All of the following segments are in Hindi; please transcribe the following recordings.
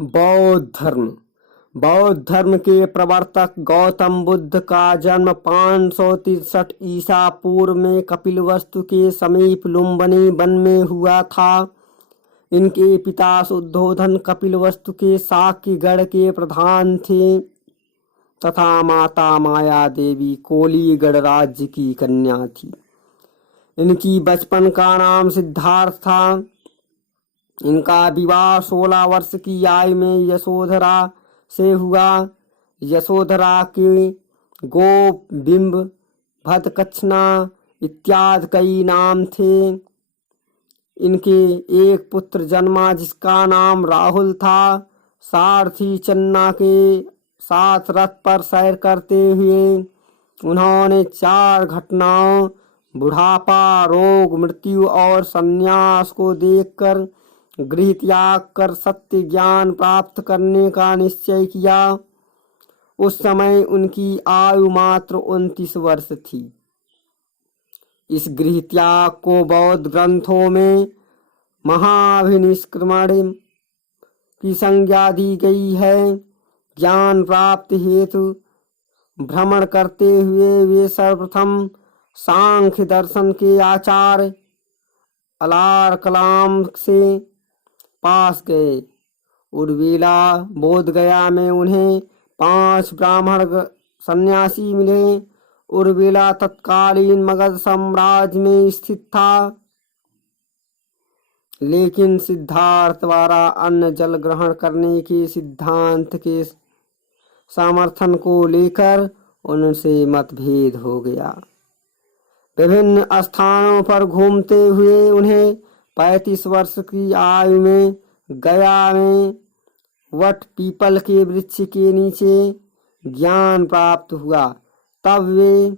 बौद्ध धर्म। बौद्ध धर्म के प्रवर्तक गौतम बुद्ध का जन्म 563 ईसा पूर्व में कपिलवस्तु के समीप लुम्बिनी वन में हुआ था। इनके पिता शुद्धोधन कपिलवस्तु के शाक्यगढ़ के प्रधान थे तथा माता माया देवी कोलीगढ़ राज्य की कन्या थी। इनकी बचपन का नाम सिद्धार्थ था। इनका विवाह 16 वर्ष की आयु में यशोधरा से हुआ। यशोधरा के गोप, बिंब, भद्दकच्छना इत्यादि कई नाम थे। इनके एक पुत्र जन्मा जिसका नाम राहुल था। सारथी चन्ना के साथ रथ पर सैर करते हुए उन्होंने 4 घटनाओं बुढ़ापा, रोग, मृत्यु और संन्यास को देखकर गृह त्याग कर सत्य ज्ञान प्राप्त करने का निश्चय किया। उस समय उनकी आयु मात्र 29 वर्ष थी। इस गृह त्याग को बौद्ध ग्रंथों में महाभिनिष्क्रमण की संज्ञा दी गई है। ज्ञान प्राप्ति हेतु भ्रमण करते हुए वे सर्वप्रथम सांख्य दर्शन के आचार्य अलार कलाम से पास गए। उर्मिला बोध गया में उन्हें 5 ब्राह्मण सन्यासी मिले। उर्मिला तत्कालीन मगध साम्राज्य में स्थित था, लेकिन सिद्धार्थ द्वारा अन्न जल ग्रहण करने के सिद्धांत के समर्थन को लेकर उनसे मतभेद हो गया। विभिन्न स्थानों पर घूमते हुए उन्हें 35 वर्ष की आयु में गया में वट पीपल के वृक्ष के नीचे ज्ञान प्राप्त हुआ। तब वे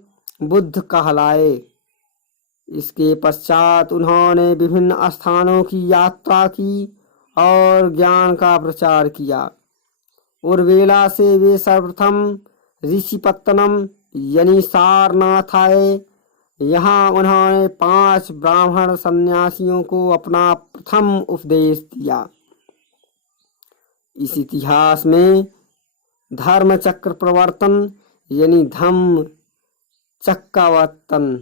बुद्ध कहलाए। इसके पश्चात उन्होंने विभिन्न स्थानों की यात्रा की और ज्ञान का प्रचार किया। उर्वेला से वे सर्वप्रथम ऋषिपत्तनम यानी सारनाथ आए। यहाँ उन्होंने 5 ब्राह्मण सन्यासियों को अपना प्रथम उपदेश दिया। इस इतिहास में धर्म चक्र प्रवर्तन यानी धम्म चक्रावर्तन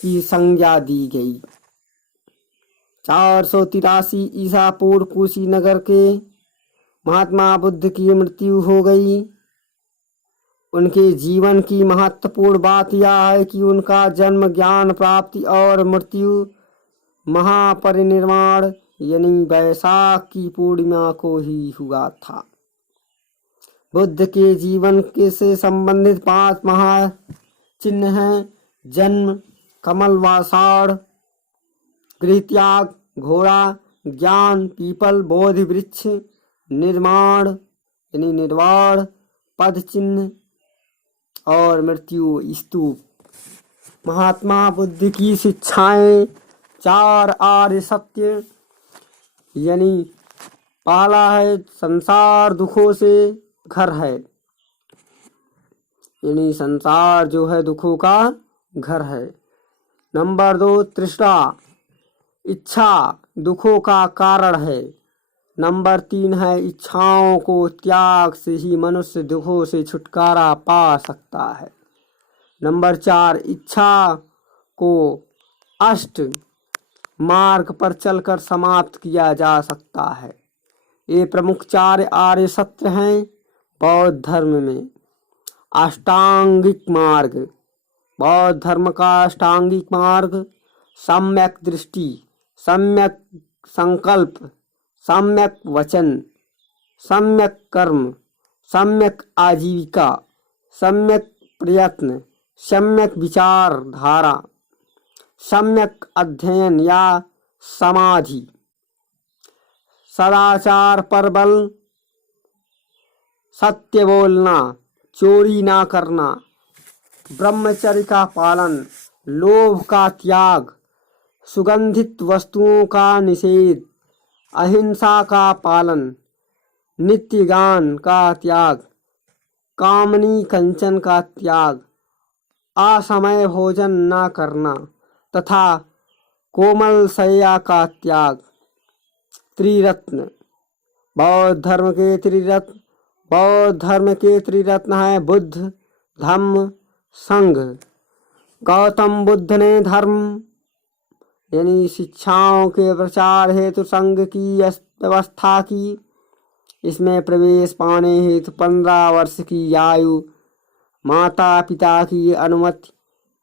की संज्ञा दी गई। 483 ईसा पूर्व कुशीनगर के महात्मा बुद्ध की मृत्यु हो गई। उनके जीवन की महत्वपूर्ण बात यह है कि उनका जन्म, ज्ञान प्राप्ति और मृत्यु महापरिनिर्वाण यानी वैशाख की पूर्णिमा को ही हुआ था। बुद्ध के जीवन के से संबंधित 5 महाचिन्ह हैं: जन्म, कमलवासाड़, गृहत्याग, घोड़ा, ज्ञान, पीपल, बोधि वृक्ष, निर्माण यानी निर्वाण, पद चिन्ह और मृत्यु स्तूप। महात्मा बुद्ध की शिक्षाएं 4 आर्य सत्य यानी पहला है संसार दुखों से घर है, यानी संसार जो है दुखों का घर है। नंबर 2 तृष्णा, इच्छा दुखों का कारण है। नंबर 3 है इच्छाओं को त्याग से ही मनुष्य दुखों से छुटकारा पा सकता है। नंबर 4 इच्छा को अष्ट मार्ग पर चलकर समाप्त किया जा सकता है। ये प्रमुख 4 आर्य सत्य हैं बौद्ध धर्म में। अष्टांगिक मार्ग, बौद्ध धर्म का अष्टांगिक मार्ग सम्यक दृष्टि, सम्यक संकल्प, सम्यक वचन, सम्यक कर्म, सम्यक आजीविका, सम्यक प्रयत्न, सम्यक विचारधारा, सम्यक अध्ययन या समाधि, सदाचार पर बल, सत्य बोलना, चोरी ना करना, ब्रह्मचर्य का पालन, लोभ का त्याग, सुगंधित वस्तुओं का निषेध, अहिंसा का पालन, नित्य गान का त्याग, कामनी कंचन का त्याग, असमय भोजन न करना तथा कोमल शैया का त्याग, त्रिरत्न बौद्ध धर्म के त्रिरत्न है बुद्ध, धम्म, संघ। गौतम बुद्ध ने धर्म यानी शिक्षाओं के प्रचार हेतु संघ की व्यवस्था की। इसमें प्रवेश पाने हेतु 15 वर्ष की आयु, माता पिता की अनुमति,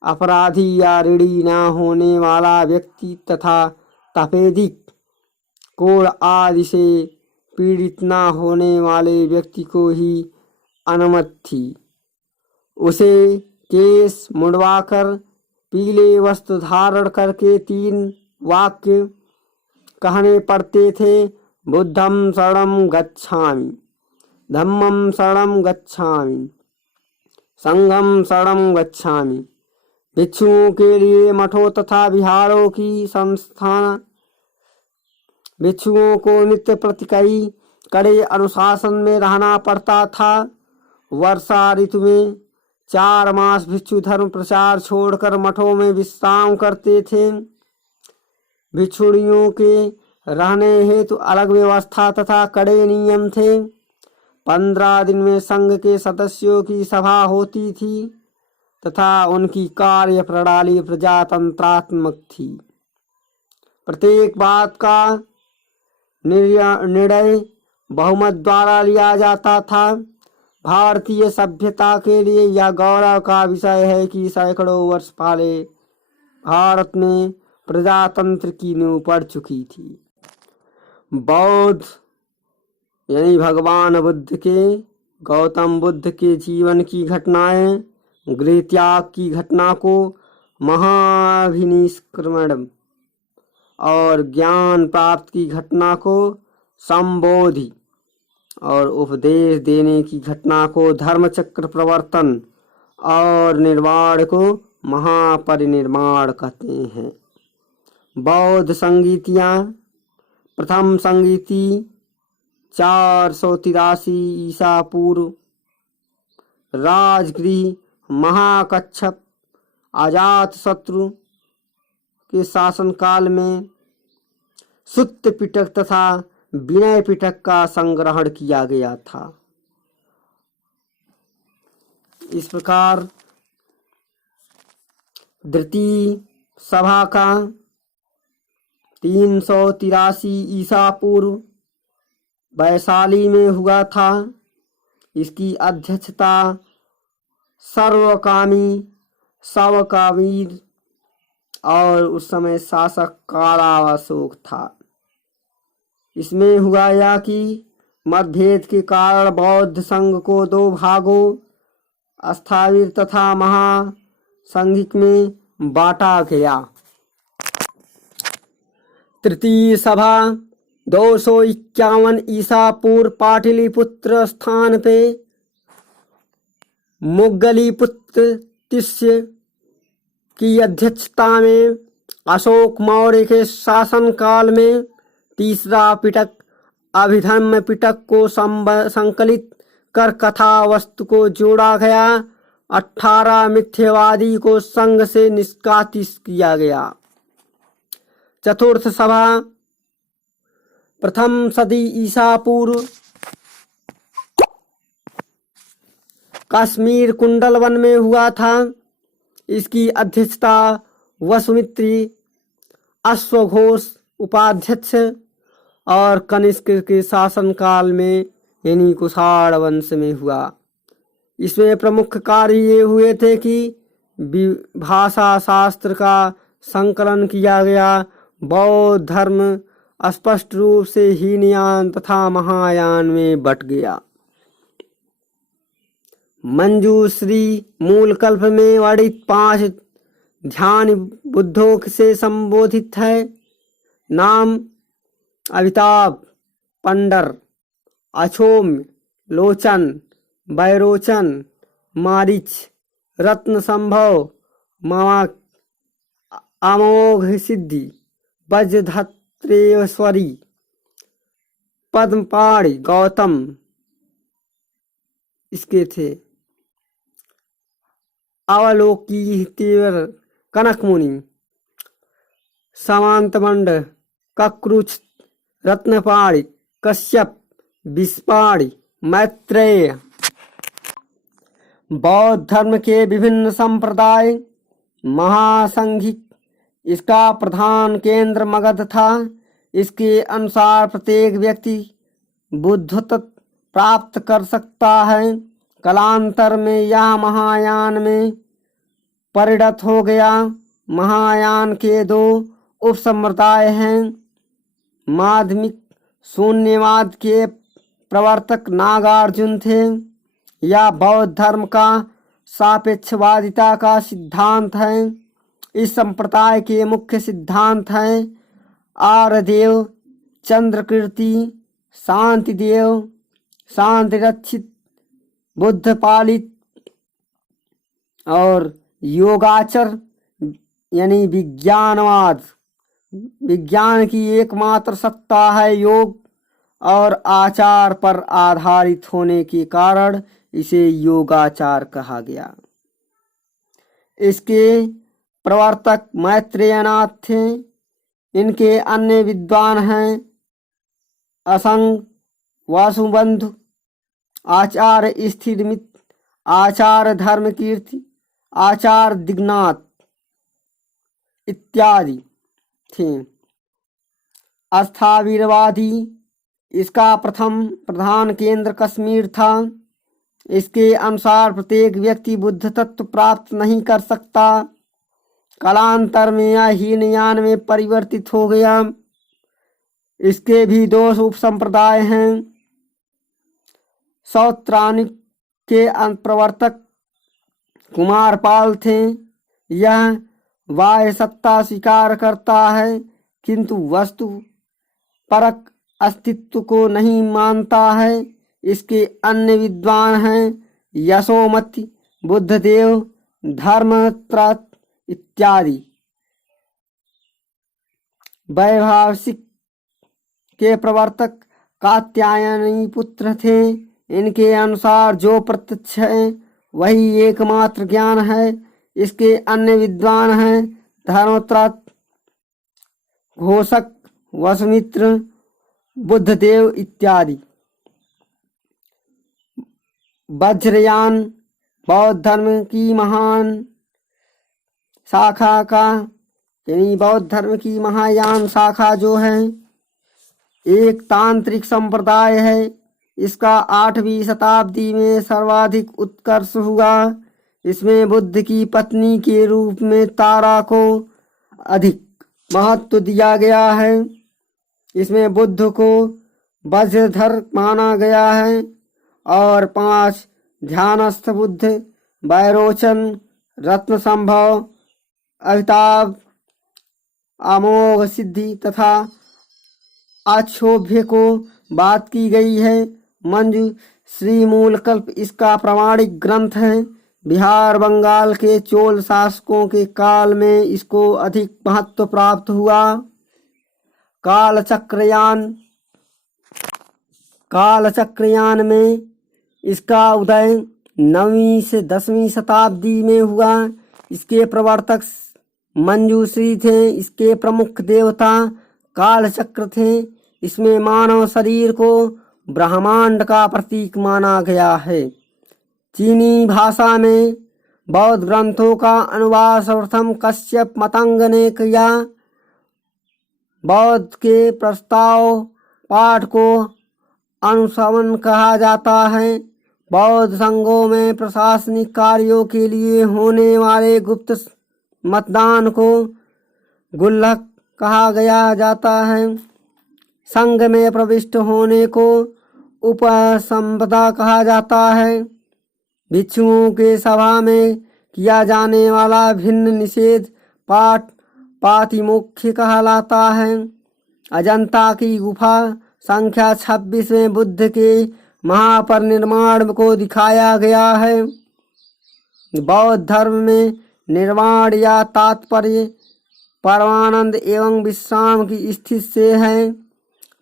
अपराधी या ऋणी न होने वाला व्यक्ति तथा तपेदिक कोढ़ आदि से पीड़ित न होने वाले व्यक्ति को ही अनुमति थी। उसे केस मुंडवाकर पीले वस्त्र धारण करके 3 वाक्य कहने पड़ते थे। बुद्धं शरणं गच्छामि, धम्मं शरणं गच्छामि, संघं शरणं गच्छामि। भिक्षुओं के लिए मठों तथा विहारों की संस्थान। भिक्षुओं को नित्य प्रति कड़े अनुशासन में रहना पड़ता था। वर्षा ऋतु में 4 मास भिक्षु धर्म प्रचार छोड़कर मठों में विश्राम करते थे। भिक्षुणियों के रहने हेतु अलग व्यवस्था तथा कड़े नियम थे। 15 दिन में संघ के सदस्यों की सभा होती थी तथा उनकी कार्य प्रणाली प्रजातंत्रात्मक थी। प्रत्येक बात का निर्णय बहुमत द्वारा लिया जाता था। भारतीय सभ्यता के लिए यह गौरव का विषय है कि सैकड़ों वर्ष पहले भारत में प्रजातंत्र की नींव पड़ चुकी थी। बौद्ध यानी भगवान बुद्ध के, गौतम बुद्ध के जीवन की घटनाएं, गृह त्याग की घटना को महाभिनिष्क्रमण और ज्ञान प्राप्त की घटना को संबोधि और उपदेश देने की घटना को धर्मचक्र प्रवर्तन और निर्वाण को महापरिनिर्वाण कहते हैं। बौद्ध संगीतियाँ। प्रथम संगीति 483 ईसा पूर्व राजगृह महाकच्छप अजात शत्रु के शासनकाल में सुत्त पिटक तथा विनय पिटक का संग्रहण किया गया था। इस प्रकार द्वितीय सभा का 383 ईसा पूर्व वैशाली में हुआ था। इसकी अध्यक्षता सर्वकामी सवकावीर और उस समय शासक कालाअशोक था। इसमें हुआ यह कि मतभेद के कारण बौद्ध संघ को 2 भागों स्थावीर तथा महासंघिक में बांटा गया। तृतीय सभा 251 ईसा पूर्व पाटलिपुत्र स्थान पे मुगलिपुत्र तिस्य की अध्यक्षता में अशोक मौर्य के शासनकाल में तीसरा पिटक अभिधम्म पिटक को संकलित कर कथा वस्तु को जोड़ा गया। 18 मिथ्यावादी को संघ से निष्कासित किया गया। चतुर्थ सभा प्रथम सदी ईसा पूर्व कश्मीर कुंडल वन में हुआ था। इसकी अध्यक्षता वसुमित्री अश्वघोष उपाध्यक्ष और कनिष्क के शासनकाल में यानी कुषाण वंश में हुआ। इसमें प्रमुख कार्य ये हुए थे कि भाषा शास्त्र का संकलन किया गया। बौद्ध धर्म स्पष्ट रूप से हीनयान तथा महायान में बट गया। मंजूश्री मूल कल्प में वर्णित 5 ध्यान बुद्धों से संबोधित है। नाम अमिताभ, पंडर, अछोम्य, लोचन, बैरोचन, मारिच, रत्न संभव, माक, अमोघ सिद्धि, वज्रधत्रेश्वरी, पद्मपाणि, गौतम इसके थे। अवलोकी तीव्र, कनक मुनि, समांतमंड, कक्रुच, रत्नपाणि, कश्यप, विस्पाणी, मैत्रेय। बौद्ध धर्म के विभिन्न संप्रदाय महासंघिक इसका प्रधान केंद्र मगध था। इसके अनुसार प्रत्येक व्यक्ति बुद्धत्व प्राप्त कर सकता है। कालांतर में यह महायान में परिणत हो गया। महायान के दो उपसंप्रदाय हैं। माध्यमिक शून्यवाद के प्रवर्तक नागार्जुन थे। यह बौद्ध धर्म का सापेक्षवादिता का सिद्धांत है। इस संप्रदाय के मुख्य सिद्धांत हैं आर्यदेव, चंद्रकीर्ति, शांतिदेव, शांतिरक्षित, बुद्ध पालित और योगाचर यानी विज्ञानवाद। विज्ञान की एकमात्र सत्ता है योग और आचार पर आधारित होने के कारण इसे योगाचार कहा गया। इसके प्रवर्तक मैत्रेयनाथ थे। इनके अन्य विद्वान हैं असंग, वासुबंधु, आचार्य स्थिरमित, आचार्य धर्मकीर्ति, आचार्य दिग्नाथ इत्यादि थे। अस्थावीरवादी, इसका प्रथम प्रधान केंद्र कश्मीर था। इसके अनुसार प्रत्येक व्यक्ति बुद्ध तत्व प्राप्त नहीं कर सकता। कालांतर में यह हीनयान में परिवर्तित हो गया। इसके भी दो उपसंप्रदाय हैं। सौत्रानिक के प्रवर्तक कुमारपाल थे। यह बाह्य सत्ता स्वीकार करता है किंतु वस्तु परक अस्तित्व को नहीं मानता है। इसके अन्य विद्वान हैं यशोमति, बुद्धदेव, धर्मत्रत इत्यादि। वैभाषिक के प्रवर्तक कात्यायनी पुत्र थे। इनके अनुसार जो प्रत्यक्ष है वही एकमात्र ज्ञान है। इसके अन्य विद्वान हैं धर्मत्रत, घोषक, वसुमित्र, बुद्धदेव इत्यादि। वज्रयान, बौद्ध धर्म की महान शाखा का यानी बौद्ध धर्म की महायान शाखा जो है एक तांत्रिक संप्रदाय है। इसका 8वीं शताब्दी में सर्वाधिक उत्कर्ष हुआ। इसमें बुद्ध की पत्नी के रूप में तारा को अधिक महत्व दिया गया है। इसमें बुद्ध को वज्रधर माना गया है और 5 ध्यानस्थ बुद्ध, वैरोचन, रत्नसंभव, अमिताभ, अमोघ सिद्धि तथा अक्षोभ्य को बात की गई है। मंजू श्री मूलकल्प इसका प्रमाणिक ग्रंथ है। बिहार बंगाल के चोल शासकों के काल में इसको अधिक महत्व प्राप्त हुआ। कालचक्रयान में इसका उदय 9वीं से 10वीं शताब्दी में हुआ। इसके प्रवर्तक मंजूश्री थे। इसके प्रमुख देवता कालचक्र थे। इसमें मानव शरीर को ब्रह्मांड का प्रतीक माना गया है। चीनी भाषा में बौद्ध ग्रंथों का अनुवाद सर्वप्रथम कश्यप मतंग ने किया। बौद्ध के प्रस्ताव पाठ को अनुशमन कहा जाता है। बौद्ध संघों में प्रशासनिक कार्यों के लिए होने वाले गुप्त मतदान को गुल्लक कहा गया जाता है। संघ में प्रविष्ट होने को उपसंपदा कहा जाता है। भिक्षुओं के सभा में किया जाने वाला भिन्न निषेध पाठ पातिमोक्ष कहलाता है। अजंता की गुफा संख्या 26 में बुद्ध के महापरिनिर्वाण को दिखाया गया है। बौद्ध धर्म में निर्वाण या तात्पर्य परमानंद एवं विश्राम की स्थिति से है।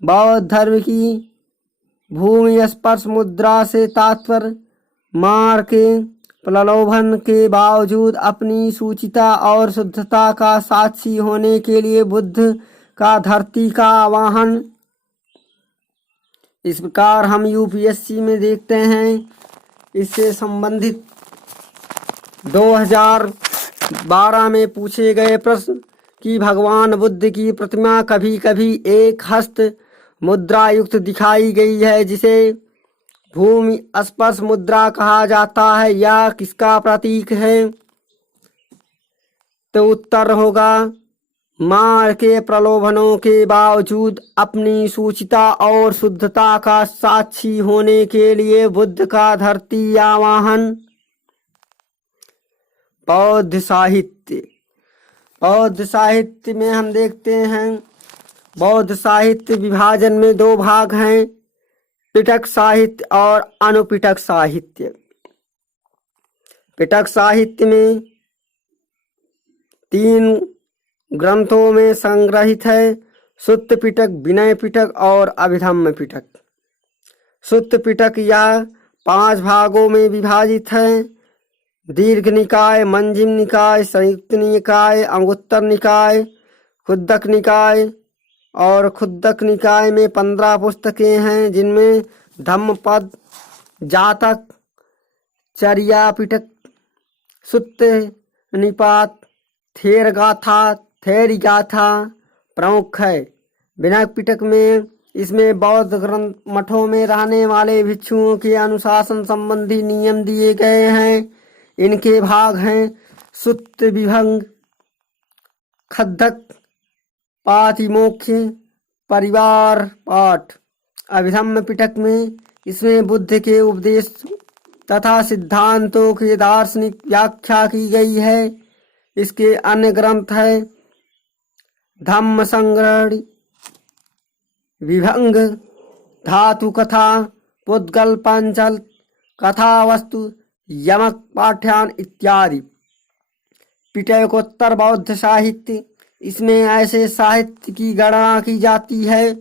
बौद्ध धर्म की भूमि स्पर्श मुद्रा से तात्पर्य मार के प्रलोभन के बावजूद अपनी सूचिता और शुद्धता का साक्षी होने के लिए बुद्ध का धरती का आवाहन इस प्रकार हम यूपीएससी में देखते हैं इससे संबंधित 2012 में पूछे गए प्रश्न कि भगवान बुद्ध की प्रतिमा कभी कभी एक हस्त मुद्रा युक्त दिखाई गई है जिसे भूमि स्पर्श मुद्रा कहा जाता है, यह किसका प्रतीक है? तो उत्तर होगा मां के प्रलोभनों के बावजूद अपनी सूचिता और शुद्धता का साक्षी होने के लिए बुद्ध का धरती आवाहन। बौद्ध साहित्य। बौद्ध साहित्य में हम देखते हैं बौद्ध साहित्य विभाजन में दो भाग हैं, पिटक साहित्य और अनुपिटक साहित्य। पिटक साहित्य में 3 ग्रंथों में संग्रहित है, सुत्त पिटक, विनय पिटक और अभिधम्म पिटक। सुत्त पिटक यह 5 भागों में विभाजित है, दीर्घ निकाय, मंजिम निकाय, संयुक्त निकाय, अंगुत्तर निकाय, खुद्दक निकाय। और खुद्दक निकाय में 15 पुस्तकें हैं जिनमें धम्मपद, जातक, चर्या पिटक, सुत्त निपात, थेर गाथा, थेरी गाथा प्रमुख है। विनय पिटक में इसमें बौद्ध ग्रंथ मठों में रहने वाले भिक्षुओं के अनुशासन संबंधी नियम दिए गए हैं। इनके भाग हैं सुत्त विभंग, खद्दक, पातिमोक्ष, परिवार पाठ। अभिधम्म पिटक में इसमें बुद्ध के उपदेश तथा सिद्धांतों की दार्शनिक व्याख्या की गई है। इसके अन्य ग्रंथ है धम्म संग्रह, विभंग, धातु कथा, पुद्गल पांचल, कथा वस्तु, यमक पाठ्यान इत्यादि। पिटकोत्तर बौद्ध साहित्य। इसमें ऐसे साहित्य की गणना की जाती है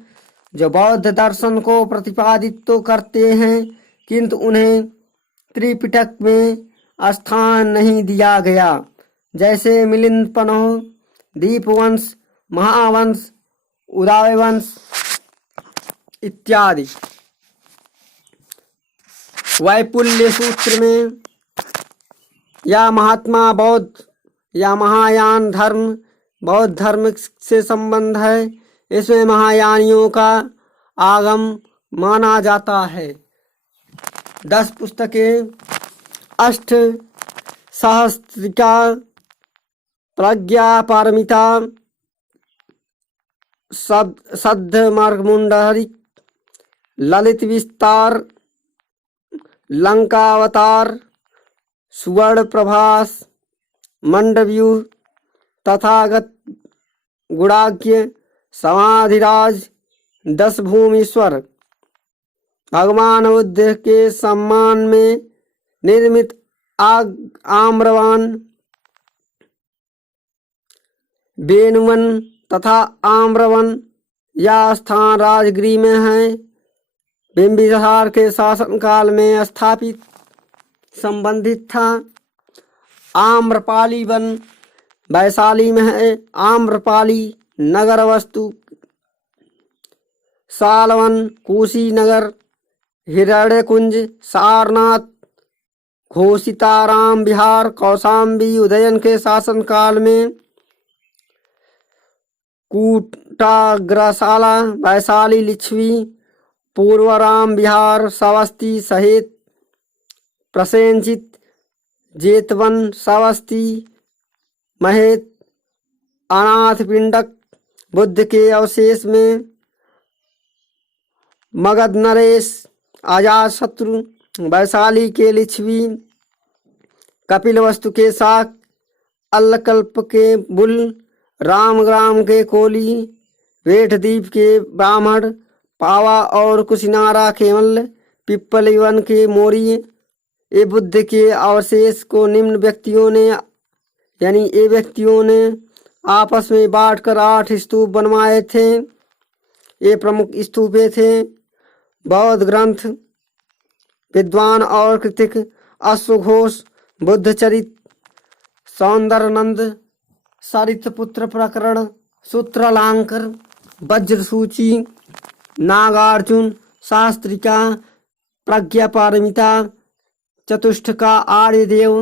जो बौद्ध दर्शन को प्रतिपादित तो करते हैं किंतु उन्हें त्रिपिटक में स्थान नहीं दिया गया, जैसे मिलिंद पन्ह, दीपवंश, महावंश, उदयवंश इत्यादि। वैपुल्य सूत्र में या महात्मा बौद्ध या महायान धर्म बौद्ध धर्म से संबंध है। इसमें महायानियों का आगम माना जाता है। 10 पुस्तकें अष्ट सहस्त्रिका, प्रज्ञा पारमिता, सद्ध मार्गमुंडहरी, ललित विस्तार, लंकावतार, सुवर्ण प्रभास, मंडव्यूह, तथागत गुणाज्ञ, समाधिराज, 10 भूमीश्वर। भगवान बुद्ध के सम्मान में निर्मित आम्रवान, बेनुवन तथा आम्रवन यह स्थान राजगृह में है। बिंबिसार के शासनकाल में स्थापित संबंधित था। आम्रपाली वन वैशाली में है। आम्रपाली नगर वस्तु सालवन, कुशीनगर, हिरण्यकुंज, सारनाथ, घोषिताराम विहार, कौशाम्बी उदयन के शासनकाल में, कूटाग्रशाला वैशाली लिच्छवी, पूर्वराम विहार श्रावस्ती सहित प्रसेनजित, जेतवन श्रावस्ती महेत, अनाथ पिंडक बुद्ध के अवशेष में, मगध नरेश, आजाद शत्रु वैशाली के लिच्छवी, कपिल वस्तु के साक, अल्लकल्प के बुल, रामग्राम के कोली, वेठद्वीप के ब्राह्मण, पावा और कुशिनारा के मल्ल, पिप्पलीवन के मोरी। ये बुद्ध के अवशेष को निम्न व्यक्तियों ने यानी ये व्यक्तियों ने आपस में बांटकर 8 स्तूप बनवाए थे। ये प्रमुख स्तूपे थे बौद्ध ग्रंथ, विद्वान और कृतिक, अश्वघोष, बुद्धचरित, सौंदरनंद, सरितपुत्र प्रकरण, सूत्रलांकर, वज्रसूची, नागार्जुन, शास्त्रिका, प्रज्ञा पारमिता, चतुष्ट का आर्यदेव,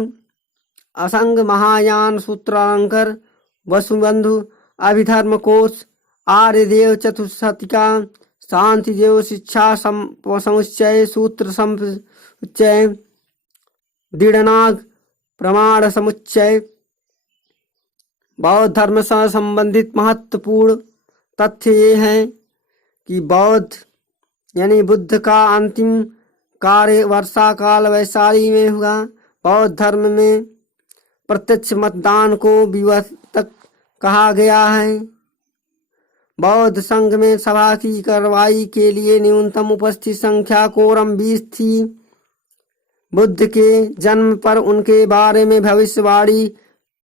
असंग महायान सूत्रांकर, वसुबंधु, अभिधर्म कोश, आर्यदेव चतुष्शतिका, शांतिदेव शिक्षा समुच्चय, सूत्र समुच्चय, दृढ़नाग प्रमाण समुच्चय। बौद्ध धर्म से संबंधित महत्वपूर्ण तथ्य ये हैं कि बौद्ध यानी बुद्ध का अंतिम कार्य वर्षा काल वैशाली में हुआ। बौद्ध धर्म में प्रत्यक्ष मतदान को विवर्तक कहा गया है। बौद्ध संघ में सभा की कार्रवाई के लिए न्यूनतम उपस्थित संख्या कोरम 20 थी। बुद्ध के जन्म पर उनके बारे में भविष्यवाणी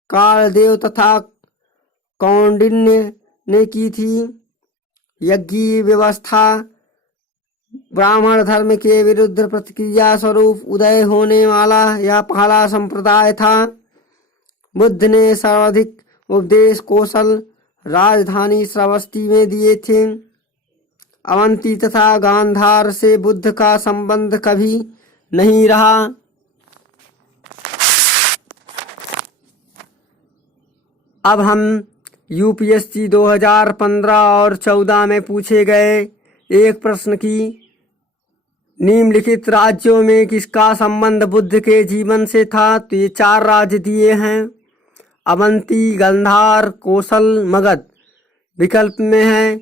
कालदेव तथा कौंडिन्य ने की थी। यज्ञ व्यवस्था ब्राह्मण धर्म के विरुद्ध प्रतिक्रिया स्वरूप उदय होने वाला यह पहला संप्रदाय था। बुद्ध ने सर्वाधिक उपदेश कौशल राजधानी श्रावस्ती में दिए थे। अवंती तथा गांधार से बुद्ध का संबंध कभी नहीं रहा। अब हम यूपीएससी 2015 और 14 में पूछे गए एक प्रश्न की निम्नलिखित राज्यों में किसका संबंध बुद्ध के जीवन से था। तो ये 4 राज्य दिए हैं, अवंती, गांधार, कौशल, मगध। विकल्प में है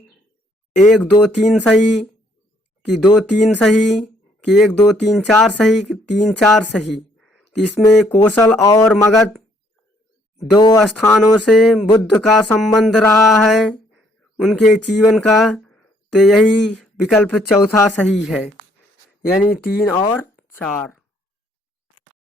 1, 2, 3 सही कि 2, 3 सही कि 1, 2, 3, 4 सही कि 3, 4 सही। इसमें कौशल और मगध 2 स्थानों से बुद्ध का संबंध रहा है उनके जीवन का। तो यही विकल्प चौथा सही है, यानी 3 और 4।